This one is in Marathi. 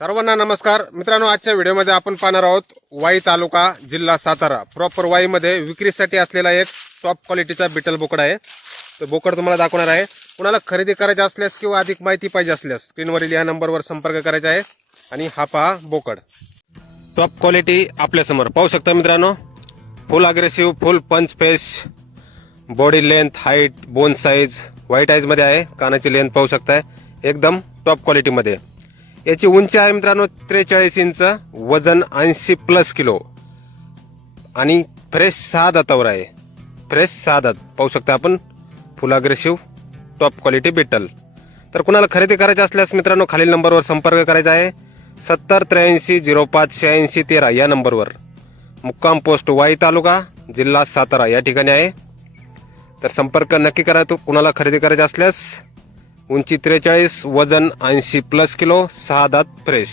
सर्वांना नमस्कार. मित्रांनो आजच्या व्हिडिओमध्ये आपण पाहणार आहोत वाई तालुका जिल्हा सातारा. प्रॉपर वाईमध्ये विक्रीसाठी असलेला एक टॉप क्वालिटीचा बिटल बोकड आहे. तो बोकड तुम्हाला दाखवणार आहे. कुणाला खरेदी करायची असल्यास किंवा अधिक माहिती पाहिजे असल्यास स्क्रीनवरील या नंबरवर संपर्क करायचा आहे आणि हा पहा बोकड. टॉप क्वालिटी आपल्यासमोर पाहू शकता मित्रांनो full aggressive full punch face body length height bone size white आईजमध्ये आहे. कानाची लेंथ पाहू शकताय. एकदम टॉप क्वालिटीमध्ये याची उंची आहे मित्रांनो त्रेचाळीस इंच वजन ऐंशी प्लस किलो. आणि फ्रेश सहा दातावर आहे. फ्रेश सहा दात. पाहू शकता आपण फुल अग्रेसिव्ह टॉप क्वालिटी बिटल तर कुणाला खरेदी करायची असल्यास मित्रांनो खालील नंबरवर संपर्क करायचा आहे. सत्तर त्र्याऐंशी झिरो पाच शहाऐंशी तेरा या नंबरवर. मुक्काम पोस्ट वाई तालुका जिल्हा सातारा या ठिकाणी आहे. तर संपर्क नक्की करा तो. कुणाला खरेदी करायचा असल्यास उंची त्रेचाळीस वजन ऐंशी प्लस किलो सहा दात फ्रेश.